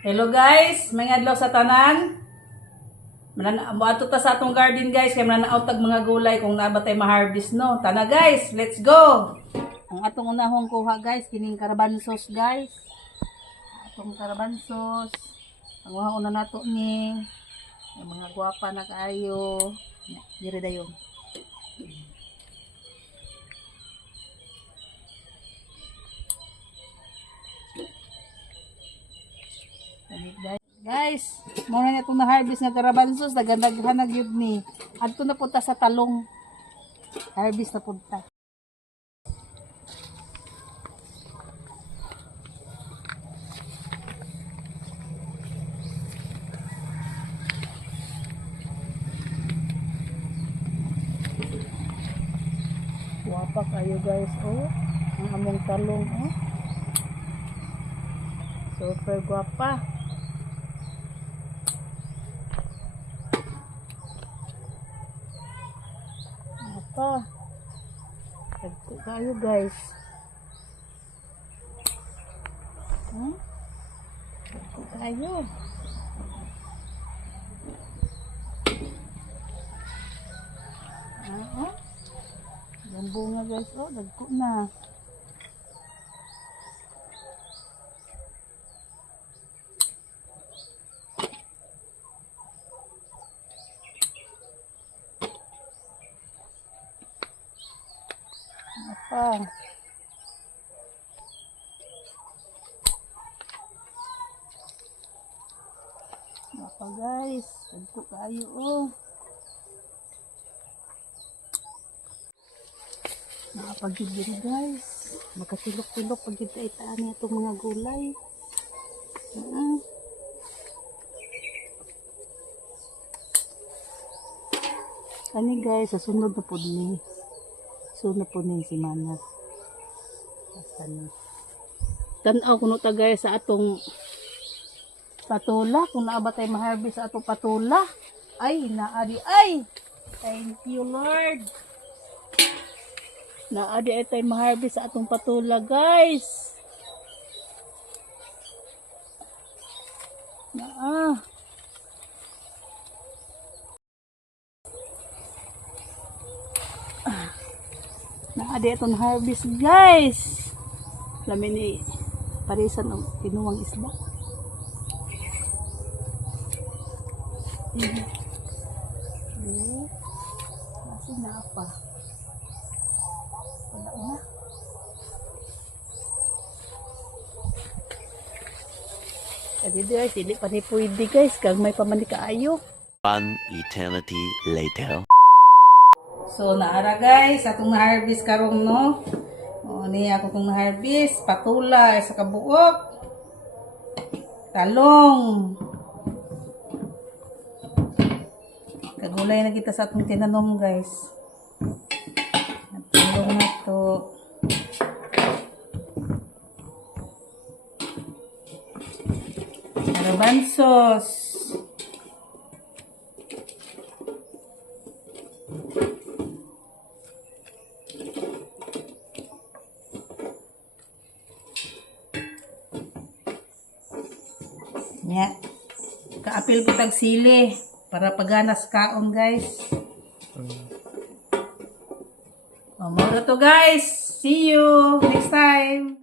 Hello guys, may adlaw sa tanan. Moadto ta sa atong garden guys, kay mananaot tag mga gulay kung nabatay ma-harvest no. Tana guys, let's go. Ang atong unahong kuha guys, kining karabansos guys. Atong karabansos. Ang una nato ni yung mga gwapa na kaayo. Dire dayon. Guys, muna na itong na-harvest nga karabansos, nagandaghan na gyud ni. Adto na punta sa talong. Harvest na punta. Wapa kayo guys, oh. Ang among talong, oh. Super guwapa. Apa? Tagko kayo guys. Tagko kayo. Yung bunga guys, oh, tagko na. Apa? Apa guys? Tagko kayo oh. Nakapagigil guys. Makasilok-silok pag itaan niya itong mga gulay. Kani guys, sa sunod na po ni. Sunod po ni si Mana. Tanaw kuno ta guys sa atong patula. Kung naabatay ma-harvest sa atong patula. Ay, naadi ay! Thank you Lord! Naadi ay tayo ma-harvest sa atong patula guys. Naadi itong harvest guys. Lamin ni parisan ng tinuwang isda. Kasi na apa. Wala na. Kadi guys, hindi pa ni pwede guys. Kag may pamani kaayo. One eternity later. So naara guys, atong na-harvest karong no. O niya ako tong na-harvest, patula sa kabuok. Talong. Kagulay na kita sa atong tinanom guys. Talong na to. Karabansos. Nya. Kaapil ko tag sili para paganas kaon guys. Mao to guys. See you next time.